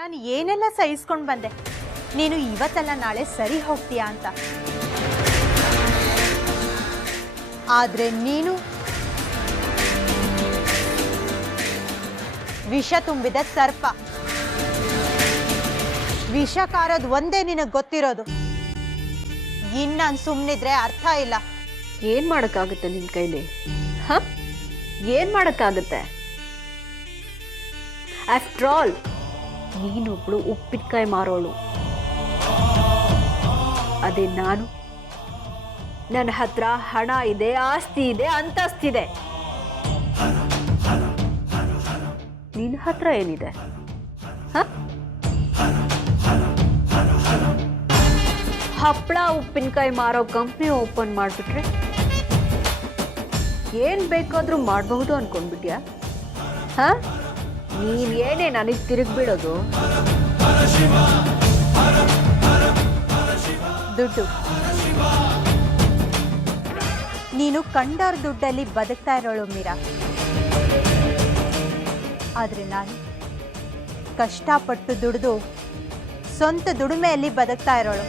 ನಾನು ಏನೆಲ್ಲ ಸಹಿಸ್ಕೊಂಡು ಬಂದೆ, ನೀನು ಇವತ್ತಲ್ಲ ನಾಳೆ ಸರಿ ಹೋಗ್ತೀಯಾ ಅಂತ. ಆದ್ರೆ ನೀನು ವಿಷ ತುಂಬಿದ ಸರ್ಪ. ವಿಷ ಕಾರೋದು ಒಂದೇ ನಿನಗೆ ಗೊತ್ತಿರೋದು. ಇನ್ನು ಸುಮ್ಮನಿದ್ರೆ ಅರ್ಥ ಇಲ್ಲ. ಏನ್ ಮಾಡಕ್ಕಾಗುತ್ತೆ ನಿನ್ ಕೈಲಿ? ಏನ್ ಮಾಡಕ್ಕಾಗುತ್ತೆ? ಆಫ್ಟರ್ ಆಲ್ ನೀನೊಬ್ಳು ಉಪ್ಪಿನಕಾಯಿ ಮಾರೋಳು. ಅದೇ ನಾನು, ನನ್ನ ಹತ್ರ ಹಣ ಇದೆ, ಆಸ್ತಿ ಇದೆ, ಅಂತಸ್ತಿದೆ. ನಿನ್ನ ಹತ್ರ ಏನಿದೆ? ಹಪ್ಪಳ ಉಪ್ಪಿನಕಾಯಿ ಮಾರೋ ಕಂಪ್ನಿ ಓಪನ್ ಮಾಡಿಬಿಟ್ರೆ ಏನ್ ಬೇಕಾದ್ರೂ ಮಾಡಬಹುದು ಅನ್ಕೊಂಡ್ಬಿಟ್ಯಾ? ನೀನ್ ಏನೇ ನನಗೆ ತಿರುಗ್ಬಿಡೋದು? ದುಡ್ಡು. ನೀನು ಕಂಡವ್ರ ದುಡ್ಡಲ್ಲಿ ಬದುಕ್ತಾ ಇರೋಳು ಮೀರಾ. ಆದ್ರೆ ನಾನು ಕಷ್ಟಪಟ್ಟು ದುಡಿದು ಸ್ವಂತ ದುಡಿಮೆಯಲ್ಲಿ ಬದುಕ್ತಾ ಇರೋಳು.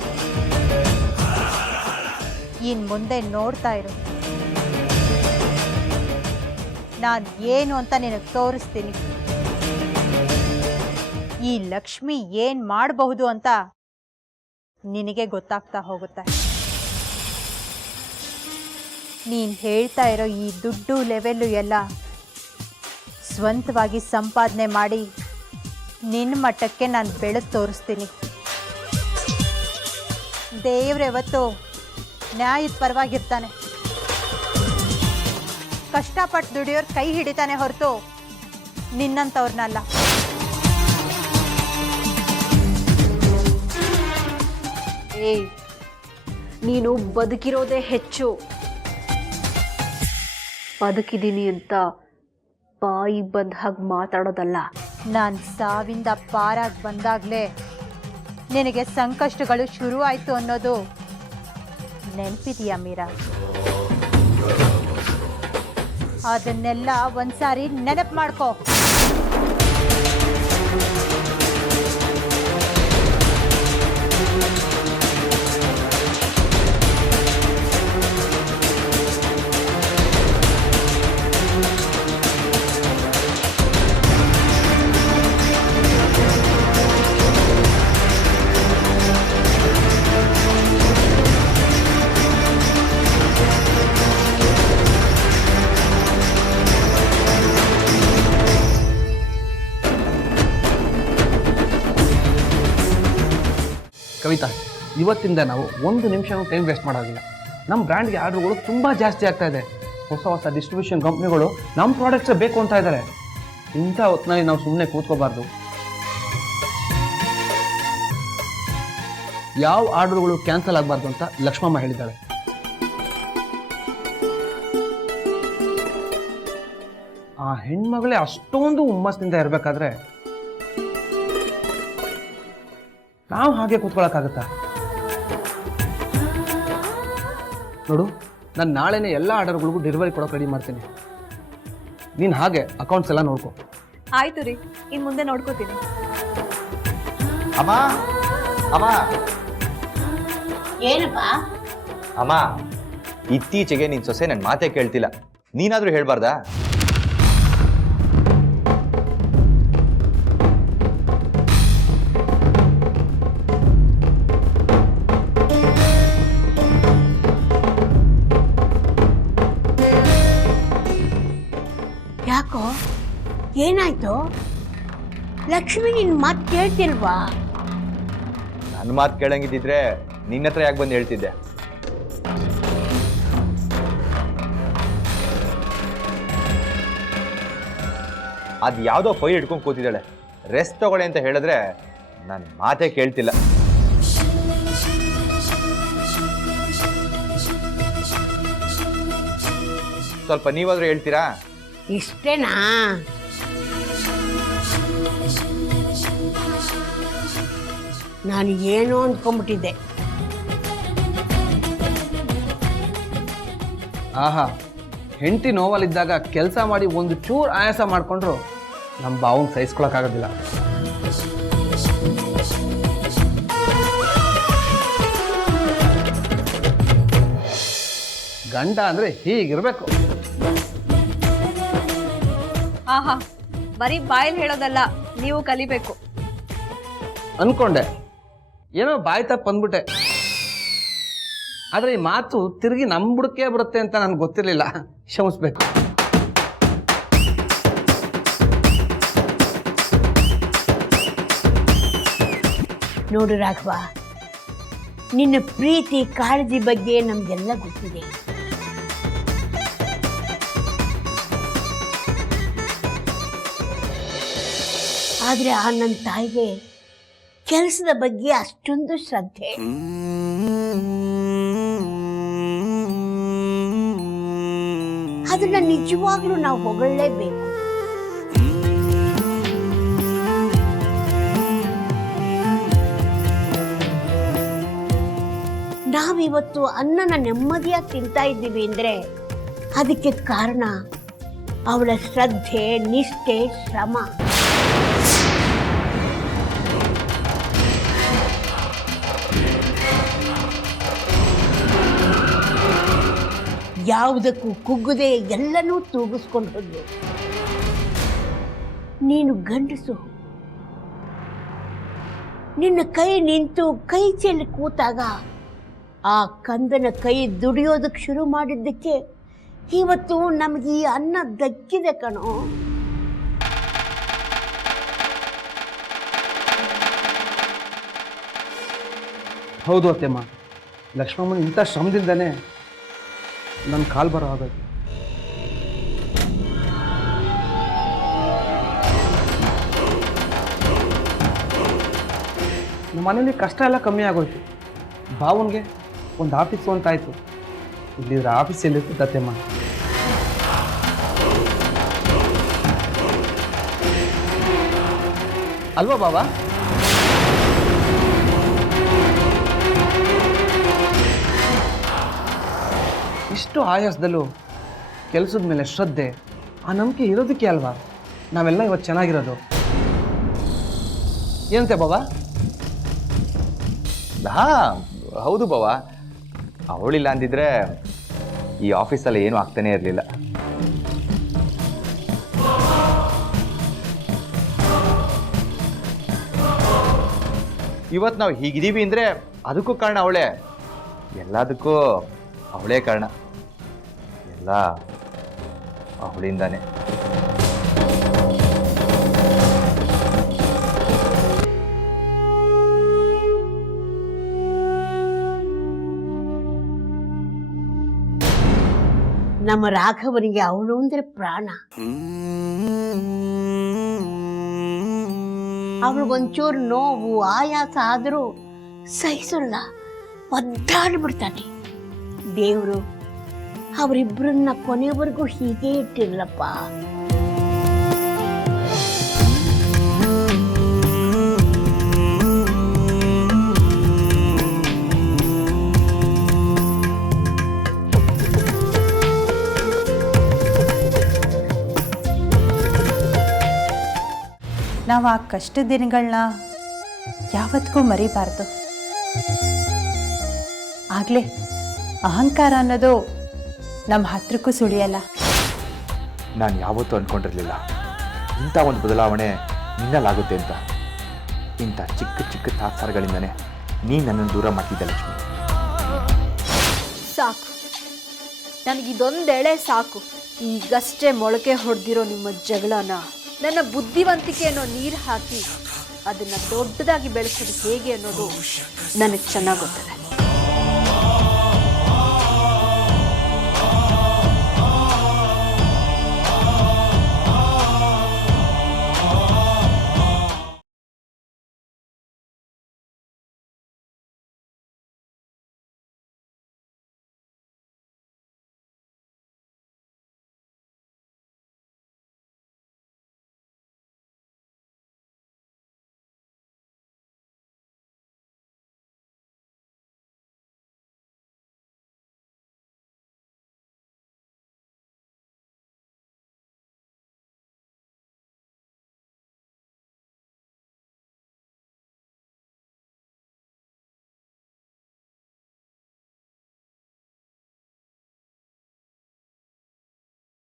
ಇನ್ ಮುಂದೆ ನೋಡ್ತಾ ಇರು, ನಾನು ಏನು ಅಂತ ನಿನಗೆ ತೋರಿಸ್ತೀನಿ. ಈ ಲಕ್ಷ್ಮಿ ಏನ್ ಮಾಡಬಹುದು ಅಂತ ನಿನಗೆ ಗೊತ್ತಾಗ್ತಾ ಹೋಗುತ್ತೆ. ನೀನ್ ಹೇಳ್ತಾ ಇರೋ ಈ ದುಡ್ಡು ಲೆವೆಲ್ಲು ಎಲ್ಲ ಸ್ವಂತವಾಗಿ ಸಂಪಾದನೆ ಮಾಡಿ ನಿನ್ನ ಮಟ್ಟಕ್ಕೆ ನಾನು ಬೆಳೆದು ತೋರಿಸ್ತೀನಿ. ದೇವ್ರವತ್ತು ನ್ಯಾಯದ ಪರವಾಗಿರ್ತಾನೆ. ಕಷ್ಟಪಟ್ಟು ದುಡಿಯೋರು ಕೈ ಹಿಡಿತಾನೆ ಹೊರತು ನಿನ್ನಂಥವ್ರನ್ನಲ್ಲ. ನೀನು ಬದುಕಿರೋದೇ ಹೆಚ್ಚು. ಬದುಕಿದ್ದೀನಿ ಅಂತ ಬಾಯಿ ಬಂದ ಹಾಗೆ ಮಾತಾಡೋದಲ್ಲ. ನಾನು ಸಾವಿಂದ ಪಾರಾಗಿ ಬಂದಾಗಲೇ ನಿನಗೆ ಸಂಕಷ್ಟಗಳು ಶುರುವಾಯಿತು ಅನ್ನೋದು ನೆನಪಿದೆಯಾ ಮೀರಾ? ಅದನ್ನೆಲ್ಲ ಒಂದ್ಸಾರಿ ನೆನಪು ಮಾಡ್ಕೋ. ಕವಿತಾ, ಇವತ್ತಿಂದ ನಾವು ಒಂದು ನಿಮಿಷನೂ ಟೈಮ್ ವೇಸ್ಟ್ ಮಾಡೋದಿಲ್ಲ. ನಮ್ಮ ಬ್ರ್ಯಾಂಡ್ಗೆ ಆರ್ಡ್ರುಗಳು ತುಂಬ ಜಾಸ್ತಿ ಆಗ್ತಾ ಇದೆ. ಹೊಸ ಹೊಸ ಡಿಸ್ಟ್ರಿಬ್ಯೂಷನ್ ಕಂಪ್ನಿಗಳು ನಮ್ಮ ಪ್ರಾಡಕ್ಟ್ಸೇ ಬೇಕು ಅಂತ ಇದ್ದಾರೆ. ಇಂಥ ಹೊತ್ತಿನಲ್ಲಿ ನಾವು ಸುಮ್ಮನೆ ಕೂತ್ಕೋಬಾರ್ದು. ಯಾವ ಆರ್ಡ್ರುಗಳು ಕ್ಯಾನ್ಸಲ್ ಆಗಬಾರ್ದು ಅಂತ ಲಕ್ಷ್ಮಮ್ಮ ಹೇಳಿದ್ದಾಳೆ. ಆ ಹೆಣ್ಮಗಳೇ ಅಷ್ಟೊಂದು ಹುಮ್ಮಸ್ಸಿನಿಂದ ಇರಬೇಕಾದ್ರೆ ನಾವು ಹಾಗೆ ಕೂತ್ಕೊಳ್ಳೋಕ್ಕಾಗತ್ತಾ? ನೋಡು, ನಾನು ನಾಳೆನೇ ಎಲ್ಲ ಆರ್ಡರ್ಗಳಿಗೂ ಡೆಲಿವರಿ ಕೊಡೋಕೆ ರೆಡಿ ಮಾಡ್ತೀನಿ. ನೀನು ಹಾಗೆ ಅಕೌಂಟ್ಸ್ ಎಲ್ಲ ನೋಡ್ಕೊ. ಆಯ್ತು ರೀ, ಇನ್ನು ಮುಂದೆ ನೋಡ್ಕೋತೀನಿ. ಅಮ್ಮ ಅಮ್ಮ ಏನಪ್ಪ? ಅಮ್ಮ, ಇತ್ತೀಚೆಗೆ ನಿನ್ ಸೊಸೆ ನನ್ನ ಮಾತೇ ಕೇಳ್ತಿಲ್ಲ. ನೀನಾದ್ರೂ ಹೇಳ್ಬಾರ್ದಾ? ಯಾಕೋ, ಏನಾಯ್ತು? ಲಕ್ಷ್ಮಿ ನಿನ್ ಮಾತು ಕೇಳ್ತಿಲ್ವಾ? ನನ್ನ ಮಾತು ಕೇಳಂಗಿದ್ದಿದ್ರೆ ನಿನ್ನ ಹತ್ರ ಯಾಕೆ ಬಂದು ಹೇಳ್ತಿದ್ದೆ? ಅದು ಯಾವುದೋ ಫೈಲ್ ಇಟ್ಕೊಂಡು ಕೂತಿದ್ದಾಳೆ. ರೆಸ್ಟ್ ತಗೊಳ್ಳಿ ಅಂತ ಹೇಳಿದ್ರೆ ನನ್ನ ಮಾತೇ ಕೇಳ್ತಿಲ್ಲ. ಸ್ವಲ್ಪ ನೀವಾದ್ರೂ ಹೇಳ್ತೀರಾ? ಇಷ್ಟೇನಾ? ನಾನು ಏನು ಅಂದ್ಕೊಂಡ್ಬಿಟ್ಟಿದ್ದೆ. ಆಹಾ, ಹೆಂಡತಿ ನೋವಲ್ಲಿದ್ದಾಗ ಕೆಲಸ ಮಾಡಿ ಒಂದು ಚೂರು ಆಯಾಸ ಮಾಡಿಕೊಂಡ್ರು ನಮ್ಮ ಬಾವನ್ ಸಹಿಸ್ಕೊಳಕ್ಕಾಗೋದಿಲ್ಲ. ಗಂಡ ಅಂದರೆ ಹೀಗಿರಬೇಕು. ಆಹಾ, ಬರೀ ಬಾಯಲ್ಲಿ ಹೇಳೋದಲ್ಲ, ನೀವು ಕಲಿಬೇಕು. ಅನ್ಕೊಂಡೆ, ಏನೋ ಬಾಯಿ ತಪ್ಪು ಅಂದ್ಬಿಟ್ಟೆ. ಆದರೆ ಈ ಮಾತು ತಿರುಗಿ ನಮ್ಮ ಬುಡಕ್ಕೆ ಬರುತ್ತೆ ಅಂತ ನನಗೆ ಗೊತ್ತಿರಲಿಲ್ಲ. ಕ್ಷಮಿಸ್ಬೇಕು. ನೋಡು ರಾಘವ, ನಿನ್ನ ಪ್ರೀತಿ ಕಾಳಜಿ ಬಗ್ಗೆ ನಮಗೆಲ್ಲ ಗೊತ್ತಿದೆ. ಆದರೆ ಆ ನನ್ನ ತಾಯಿಗೆ ಕೆಲಸದ ಬಗ್ಗೆ ಅಷ್ಟೊಂದು ಶ್ರದ್ಧೆ. ಅದನ್ನ ನಿಜವಾಗ್ಲೂ ನಾವು ಹೊಗಳಲೇಬೇಕು. ನಾವಿವತ್ತು ಅನ್ನನ ನೆಮ್ಮದಿಯಾಗಿ ತಿಂತಾ ಇದ್ದೀವಿ ಅಂದರೆ ಅದಕ್ಕೆ ಕಾರಣ ಅವಳ ಶ್ರದ್ಧೆ, ನಿಷ್ಠೆ, ಶ್ರಮ. ಯಾವುದಕ್ಕೂ ಕುಗ್ಗದೆ ಎಲ್ಲನೂ ತೂಗಿಸ್ಕೊಂಡು ಹೋದ್ಲು. ನೀನು ಗಂಡಸು, ನಿನ್ನ ಕೈ ನಿಂತು ಕೈ ಚೆಲ್ಲಿ ಕೂತಾಗ ಆ ಕಂದನ ಕೈ ದುಡಿಯೋದಕ್ಕೆ ಶುರು ಮಾಡಿದ್ದಕ್ಕೆ ಇವತ್ತು ನಮಗೆ ಈ ಅನ್ನ ದಕ್ಕಿದೆ ಕಣೋ. ಹೌದು ಅತ್ತೆಮ್ಮ, ಲಕ್ಷ್ಮಮ್ಮನ ಇಂಥ ಶ್ರಮದಿಂದನೇ ನನ್ನ ಕಾಲು ಬರೋ ಆಗೋದು. ನಮ್ಮ ಮನೇಲಿ ಕಷ್ಟ ಎಲ್ಲ ಕಮ್ಮಿ ಆಗೋಯ್ತು. ಭಾವನ್ಗೆ ಒಂದು ಆಫೀಸು ಅಂತಾಯ್ತು. ಇಲ್ಲಿದ್ರೆ ಆಫೀಸ್ ಎಲ್ಲಿರ್ತದೆ ಅತ್ತೆಮ್ಮ? ಅಲ್ವಾ ಬಾಬಾ? ಇಷ್ಟು ಆಯಾಸದಲ್ಲೂ ಕೆಲಸದ ಮೇಲೆ ಶ್ರದ್ಧೆ, ಆ ನಂಬಿಕೆ ಇರೋದಕ್ಕೆ ಅಲ್ವಾ ನಾವೆಲ್ಲ ಇವತ್ತು ಚೆನ್ನಾಗಿರೋದು. ಏನಂತೆ ಬಾಬಾ? ಹೌದು ಬಾವ, ಅವಳಿಲ್ಲ ಅಂದಿದ್ರೆ ಈ ಆಫೀಸಲ್ಲಿ ಏನೂ ಆಗ್ತಾನೆ ಇರಲಿಲ್ಲ. ಇವತ್ತು ನಾವು ಹೀಗಿದ್ದೀವಿ ಅಂದರೆ ಅದಕ್ಕೂ ಕಾರಣ ಅವಳೇ. ಎಲ್ಲದಕ್ಕೂ ಅವಳೇ ಕಾರಣ. ಎಲ್ಲ ಅವಳಿಂದಾನೆ. ನಮ್ಮ ರಾಘವನಿಗೆ ಅವಳು ಅಂದ್ರೆ ಪ್ರಾಣ. ಅವಳಿಗೊಂಚೂರು ನೋವು ಆಯಾಸ ಆದರೂ ಸಹಿಸಲ್ಲ, ಒದ್ದಾಡ್ಬಿಡ್ತಾನೆ. ದೇವರು ಅವರಿಬ್ಬರನ್ನ ಕೊನೆವರೆಗೂ ಹೀಗೆ ಇಟ್ಟಿರ್ಲಪ್ಪ. ನಾವು ಆ ಕಷ್ಟದ ದಿನಗಳನ್ನ ಯಾವತ್ತಿಗೂ ಮರಿಬಾರ್ದು. ಆಗಲೇ ಅಹಂಕಾರ ಅನ್ನೋದು ನಮ್ಮ ಹತ್ರಕ್ಕೂ ಸುಳಿಯಲ್ಲ. ನಾನು ಯಾವತ್ತೂ ಅಂದ್ಕೊಂಡಿರಲಿಲ್ಲ ಇಂಥ ಒಂದು ಬದಲಾವಣೆ ನಿನ್ನಲ್ಲಾಗುತ್ತೆ ಅಂತ. ಇಂಥ ಚಿಕ್ಕ ಚಿಕ್ಕ ತಾತ್ಸಾರಗಳಿಂದನೇ ನೀನು ನನ್ನನ್ನು ದೂರ ಮಾಡ್ತಿದ್ದೆ ಲಕ್ಷ್ಮಿ. ಸಾಕು, ನನಗಿದೊಂದೆಳೆ ಸಾಕು. ಈಗಷ್ಟೇ ಮೊಳಕೆ ಹೊಡೆದಿರೋ ನಿಮ್ಮ ಜಗಳನ ನನ್ನ ಬುದ್ಧಿವಂತಿಕೆ ಅನ್ನೋ ನೀರು ಹಾಕಿ ಅದನ್ನು ದೊಡ್ಡದಾಗಿ ಬೆಳೆಸೋದು ಹೇಗೆ ಅನ್ನೋದು ನನಗೆ ಚೆನ್ನಾಗಿ ಗೊತ್ತಿದೆ.